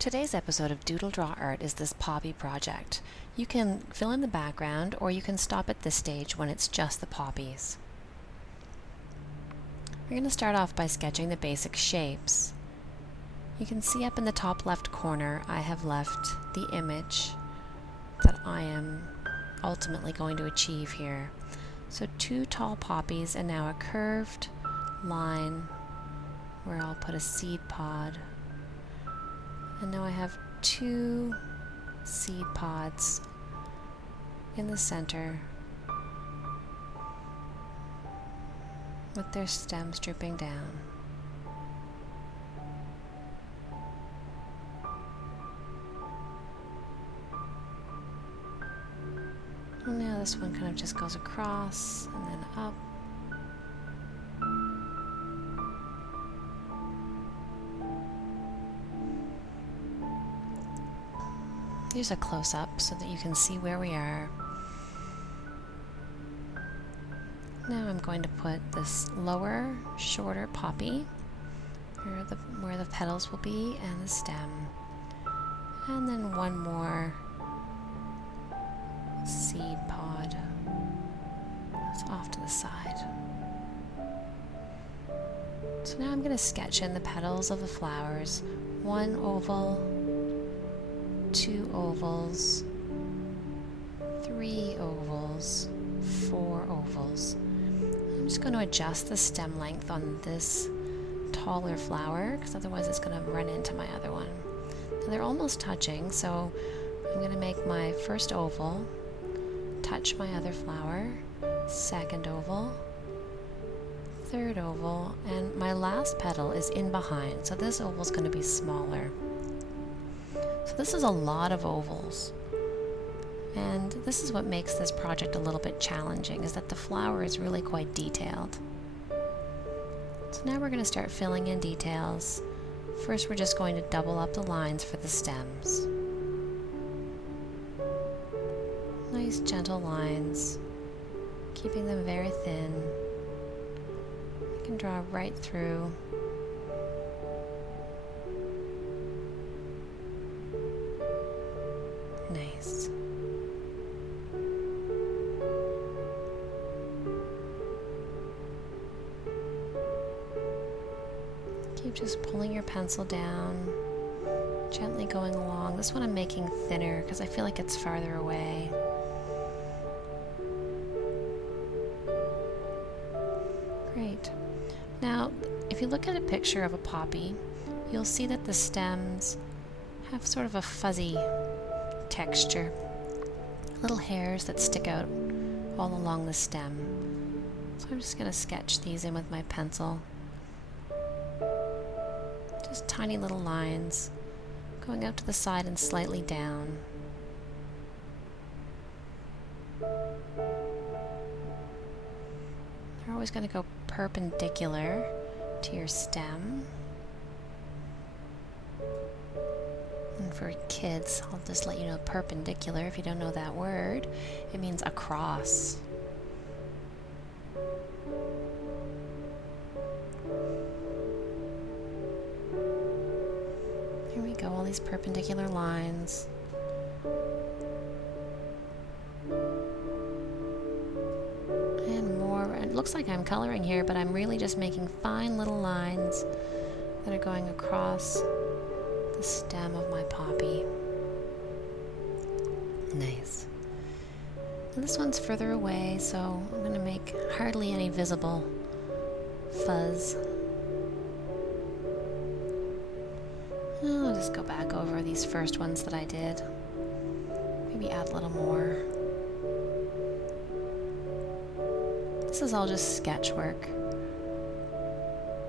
Today's episode of Doodle Draw Art is this poppy project. You can fill in the background or you can stop at this stage when it's just the poppies. We're going to start off by sketching the basic shapes. You can see up in the top left corner I have left the image that I am ultimately going to achieve here. So 2 tall poppies and now a curved line where I'll put a seed pod. And now I have 2 seed pods in the center with their stems drooping down. And now this one kind of just goes across and then up. Here's a close-up so that you can see where we are. Now I'm going to put this lower, shorter poppy where the petals will be and the stem. And then one more seed pod that's off to the side. So now I'm going to sketch in the petals of the flowers. 1 oval, 2 ovals, 3 ovals, 4 ovals. I'm just going to adjust the stem length on this taller flower because otherwise it's going to run into my other one. And they're almost touching, so I'm going to make my first oval touch my other flower, second oval, third oval, and my last petal is in behind, so this oval is going to be smaller. So this is a lot of ovals, and this is what makes this project a little bit challenging, is that the flower is really quite detailed. So now we're going to start filling in details. First we're just going to double up the lines for the stems. Nice gentle lines, keeping them very thin. You can draw right through. Nice. Keep just pulling your pencil down, gently going along. This one I'm making thinner because I feel like it's farther away. Great. Now, if you look at a picture of a poppy, you'll see that the stems have sort of a fuzzy texture. Little hairs that stick out all along the stem. So I'm just going to sketch these in with my pencil. Just tiny little lines going out to the side and slightly down. You're always going to go perpendicular to your stem. And for kids, I'll just let you know perpendicular, if you don't know that word, it means across. Here we go, all these perpendicular lines. It looks like I'm coloring here, but I'm really just making fine little lines that are going across the stem of my poppy. Nice. And this one's further away, so I'm going to make hardly any visible fuzz. I'll just go back over these first ones that I did. Maybe add a little more. This is all just sketch work.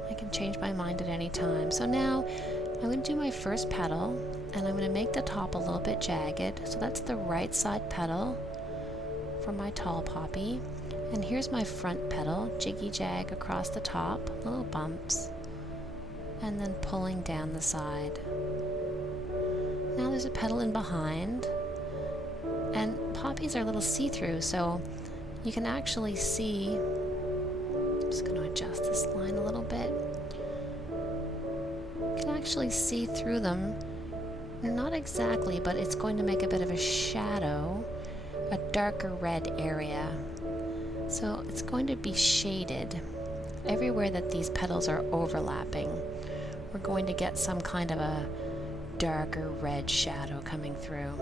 I can change my mind at any time. So now I'm going to do my first petal, and I'm going to make the top a little bit jagged. So that's the right side petal for my tall poppy. And here's my front petal, jiggy jag across the top, little bumps, and then pulling down the side. Now there's a petal in behind, and poppies are a little see-through, so you can actually see. I'm just going to adjust this line a little bit. You can actually see through them Not exactly, but it's going to make a bit of a shadow, a darker red area. So it's going to be shaded. Everywhere that these petals are overlapping, we're going to get some kind of a darker red shadow coming through.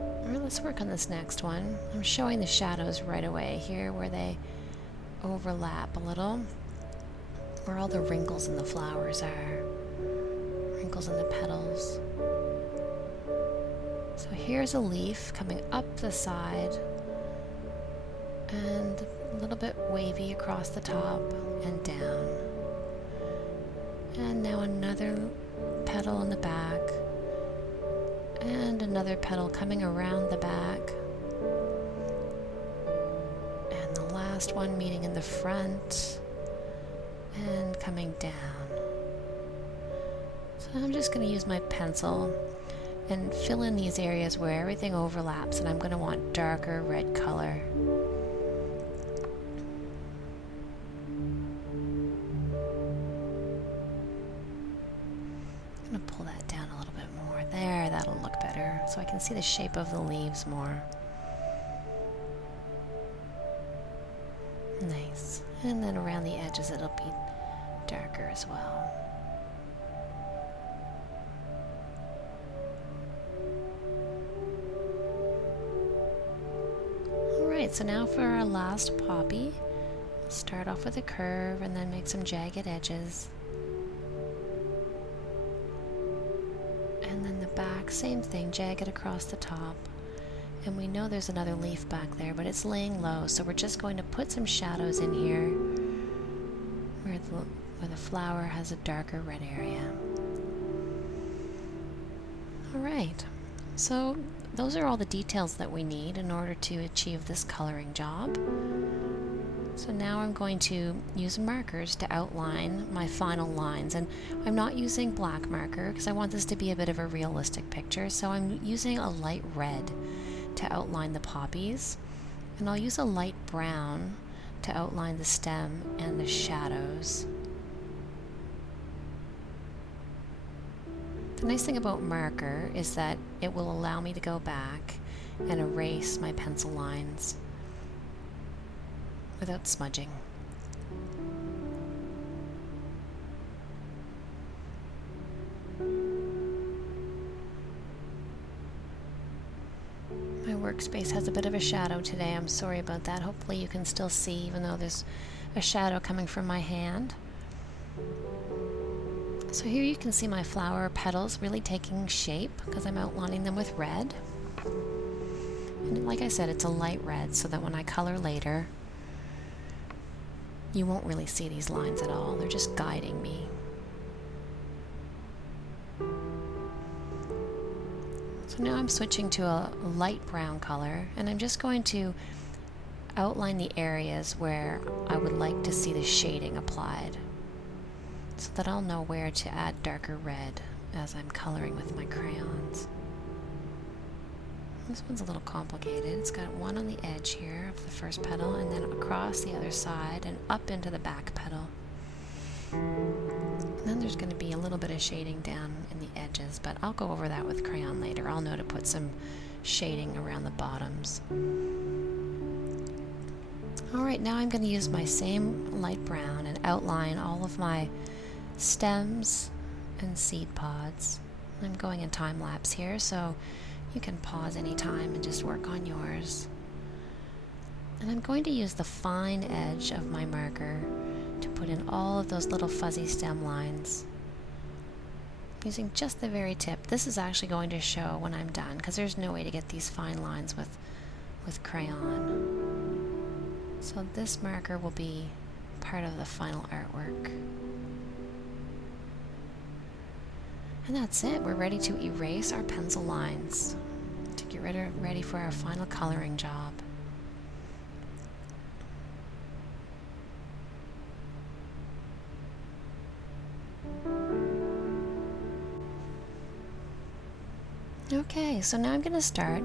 Alright, let's work on this next one. I'm showing the shadows right away here where they overlap a little, where all the wrinkles in the flowers are. Wrinkles in the petals. So here's a leaf coming up the side and a little bit wavy across the top and down. And now another petal in the back and another petal coming around the back. And the last one meeting in the front and coming down. So I'm just going to use my pencil and fill in these areas where everything overlaps, and I'm going to want darker red color. I'm going to pull that down a little bit more. There, that'll look better, so I can see the shape of the leaves more. Nice. And then around the edges it'll be darker as well. Alright, so now for our last poppy, we'll start off with a curve and then make some jagged edges. And then the back, same thing, jagged across the top. And we know there's another leaf back there, but it's laying low, so we're just going to put some shadows in here where the flower has a darker red area. Alright, so those are all the details that we need in order to achieve this coloring job. So now I'm going to use markers to outline my final lines, and I'm not using black marker because I want this to be a bit of a realistic picture, so I'm using a light red to outline the poppies, and I'll use a light brown to outline the stem and the shadows. The nice thing about marker is that it will allow me to go back and erase my pencil lines without smudging. My workspace has a bit of a shadow today. I'm sorry about that. Hopefully you can still see even though there's a shadow coming from my hand. So here you can see my flower petals really taking shape because I'm outlining them with red. And like I said, it's a light red so that when I color later, you won't really see these lines at all. They're just guiding me. So now I'm switching to a light brown color, and I'm just going to outline the areas where I would like to see the shading applied, so that I'll know where to add darker red as I'm coloring with my crayons. This one's a little complicated. It's got one on the edge here of the first petal, and then across the other side and up into the back petal. And then there's going to be a little bit of shading down in the edges, but I'll go over that with crayon later. I'll know to put some shading around the bottoms. Alright, now I'm going to use my same light brown and outline all of my stems and seed pods. I'm going in time lapse here, so you can pause anytime and just work on yours. And I'm going to use the fine edge of my marker to put in all of those little fuzzy stem lines. Using just the very tip. This is actually going to show when I'm done because there's no way to get these fine lines with crayon. So this marker will be part of the final artwork. And that's it. We're ready to erase our pencil lines to get ready for our final coloring job. Okay, so now I'm going to start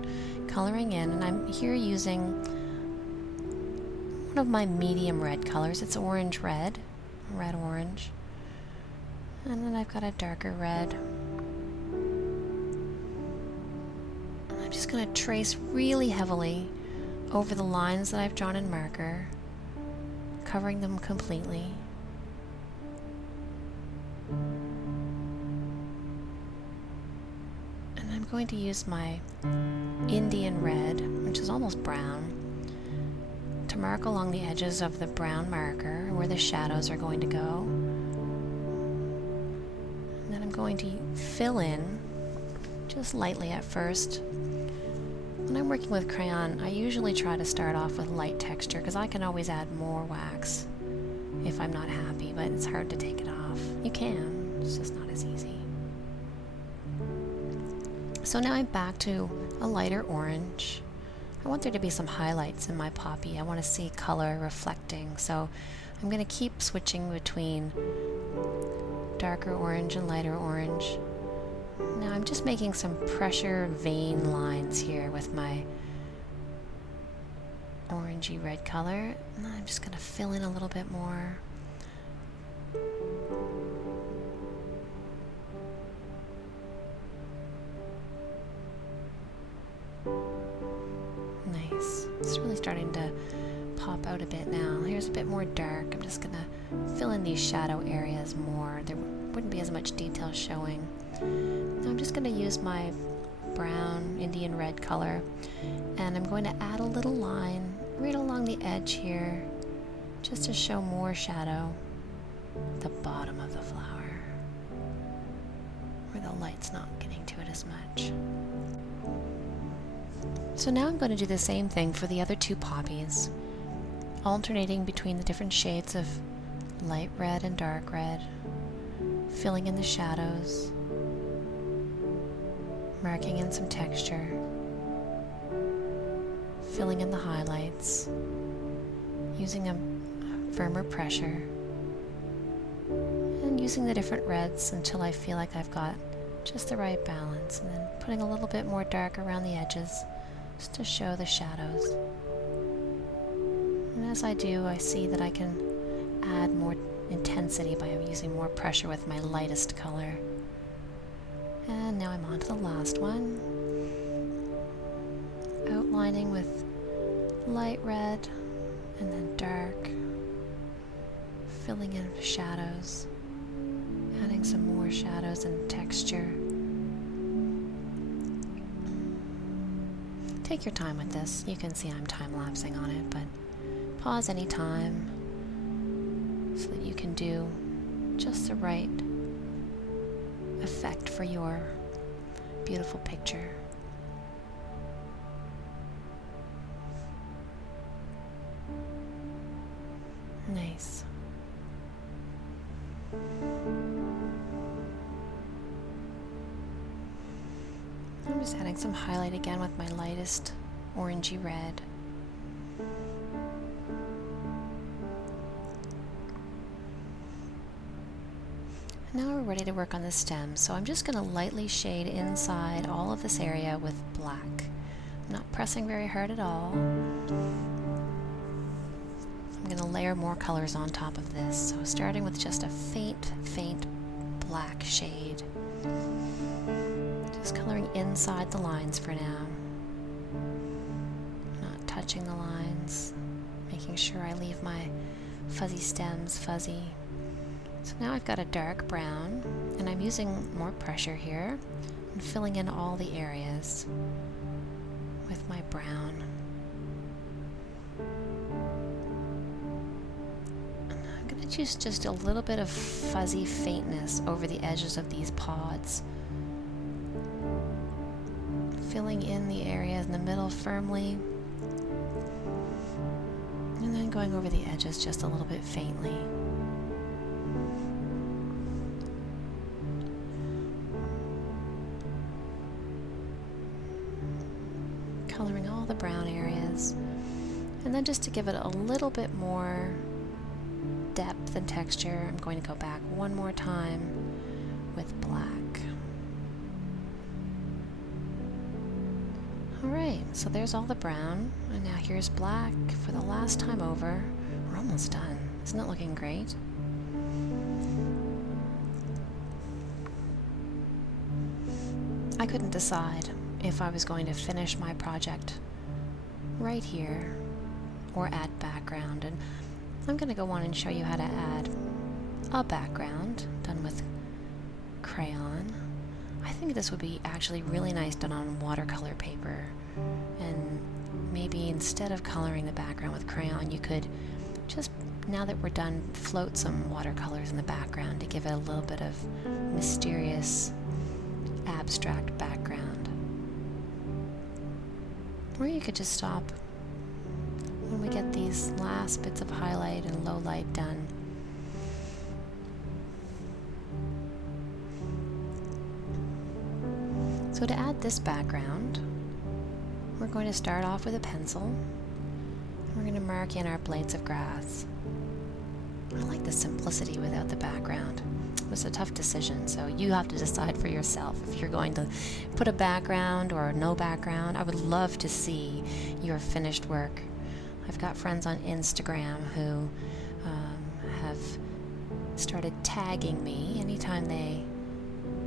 coloring in, and I'm here using one of my medium red colors. It's orange-red, red-orange. And then I've got a darker red. I'm just going to trace really heavily over the lines that I've drawn in marker, covering them completely. And I'm going to use my Indian red, which is almost brown, to mark along the edges of the brown marker where the shadows are going to go. And then I'm going to fill in just lightly at first. When I'm working with crayon, I usually try to start off with light texture because I can always add more wax if I'm not happy, but it's hard to take it off. You can, it's just not as easy. So now I'm back to a lighter orange. I want there to be some highlights in my poppy. I want to see color reflecting, so I'm going to keep switching between darker orange and lighter orange. Now I'm just making some pressure vein lines here with my orangey red color. And I'm just going to fill in a little bit more. Nice. It's really starting to pop out a bit now. Here's a bit more dark. I'm just going to fill in these shadow areas more. There wouldn't be as much detail showing. Now I'm just going to use my brown Indian red color, and I'm going to add a little line right along the edge here just to show more shadow at the bottom of the flower where the light's not getting to it as much. So now I'm going to do the same thing for the other two poppies, alternating between the different shades of light red and dark red, filling in the shadows, marking in some texture, filling in the highlights, using a firmer pressure, and using the different reds until I feel like I've got just the right balance, and then putting a little bit more dark around the edges just to show the shadows. And as I do, I see that I can add more intensity by using more pressure with my lightest color. And now I'm on to the last one. Outlining with light red and then dark. Filling in shadows. Adding some more shadows and texture. Take your time with this. You can see I'm time-lapsing on it, but pause anytime so that you can do just the right effect for your beautiful picture. Nice. I'm just adding some highlight again with my lightest orangey red. Now we're ready to work on the stem, so I'm just going to lightly shade inside all of this area with black. I'm not pressing very hard at all. I'm going to layer more colors on top of this, so starting with just a faint black shade. Just coloring inside the lines for now. Not touching the lines, making sure I leave my fuzzy stems fuzzy. So now I've got a dark brown, and I'm using more pressure here and filling in all the areas with my brown. And I'm going to use just a little bit of fuzzy faintness over the edges of these pods. Filling in the areas in the middle firmly, and then going over the edges just a little bit faintly. Coloring all the brown areas, and then just to give it a little bit more depth and texture, I'm going to go back one more time with black. Alright, so there's all the brown, and now here's black for the last time over. We're almost done. Isn't it looking great? I couldn't decide if I was going to finish my project right here or add background. And I'm going to go on and show you how to add a background done with crayon. I think this would be actually really nice done on watercolor paper, and maybe instead of coloring the background with crayon, you could just, now that we're done, float some watercolors in the background to give it a little bit of mysterious, abstract background. Or you could just stop when we get these last bits of highlight and low light done. So to add this background, we're going to start off with a pencil. We're going to mark in our blades of grass. I like the simplicity without the background. It was a tough decision, so you have to decide for yourself if you're going to put a background or no background. I would love to see your finished work. I've got friends on Instagram who have started tagging me anytime they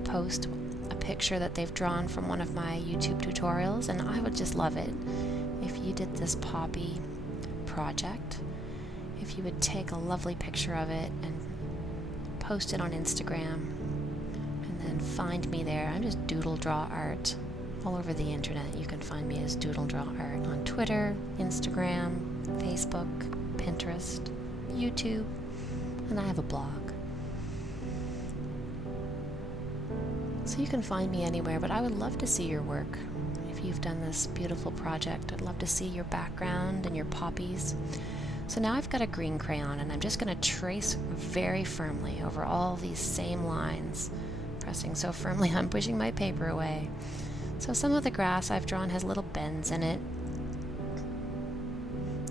post a picture that they've drawn from one of my YouTube tutorials, and I would just love it if you did this poppy project, if you would take a lovely picture of it and post it on Instagram, and then find me there. I'm just Doodle Draw Art all over the internet. You can find me as Doodle Draw Art on Twitter, Instagram, Facebook, Pinterest, YouTube, and I have a blog. So you can find me anywhere, but I would love to see your work. If you've done this beautiful project, I'd love to see your background and your poppies. So now I've got a green crayon, and I'm just going to trace very firmly over all these same lines, pressing so firmly I'm pushing my paper away. So some of the grass I've drawn has little bends in it.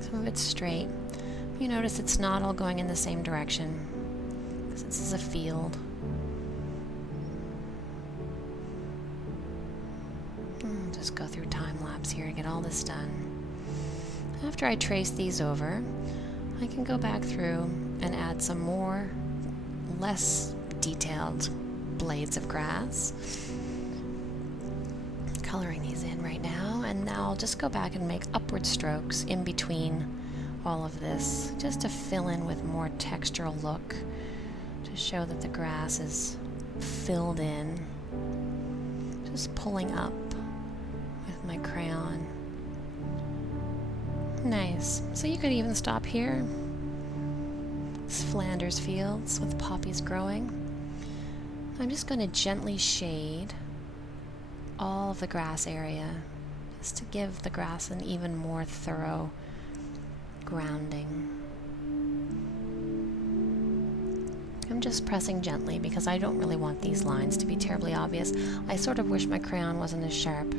Some of it's straight. You notice it's not all going in the same direction, because this is a field. Just go through time lapse here to get all this done. After I trace these over, I can go back through and add some more, less detailed blades of grass. Coloring these in right now, and now I'll just go back and make upward strokes in between all of this, just to fill in with more textural look, to show that the grass is filled in. Just pulling up with my crayon. Nice. So you could even stop here. It's Flanders Fields with poppies growing. I'm just going to gently shade all of the grass area, just to give the grass an even more thorough grounding. I'm just pressing gently because I don't really want these lines to be terribly obvious. I sort of wish my crayon wasn't as sharp,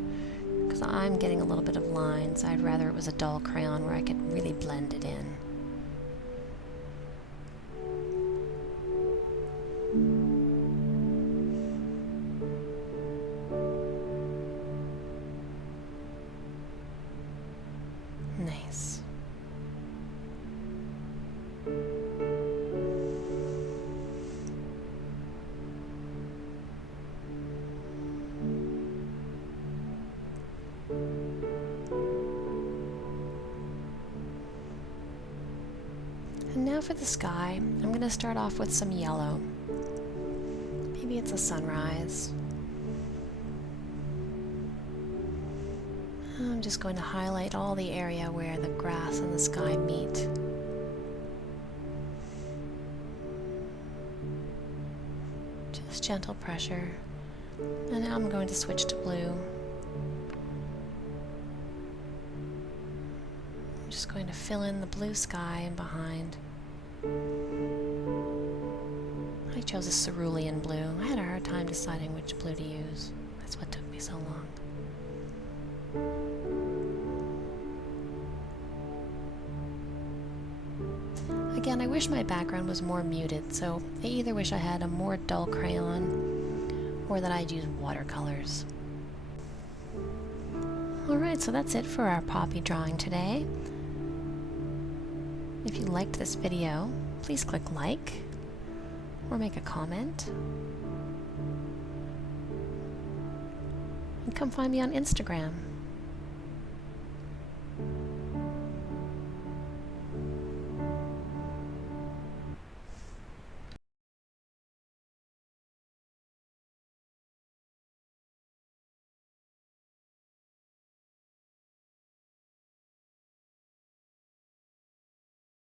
because I'm getting a little bit of lines. I'd rather it was a dull crayon where I could really blend it in. Nice. And now for the sky, I'm going to start off with some yellow. Maybe it's a sunrise. I'm just going to highlight all the area where the grass and the sky meet. Just gentle pressure. And now I'm going to switch to blue. I'm just going to fill in the blue sky and behind. I chose a cerulean blue. I had a hard time deciding which blue to use. That's what took me so long. Again, I wish my background was more muted, so I either wish I had a more dull crayon or that I'd use watercolors. Alright, so that's it for our poppy drawing today. If you liked this video, please click like or make a comment. And come find me on Instagram.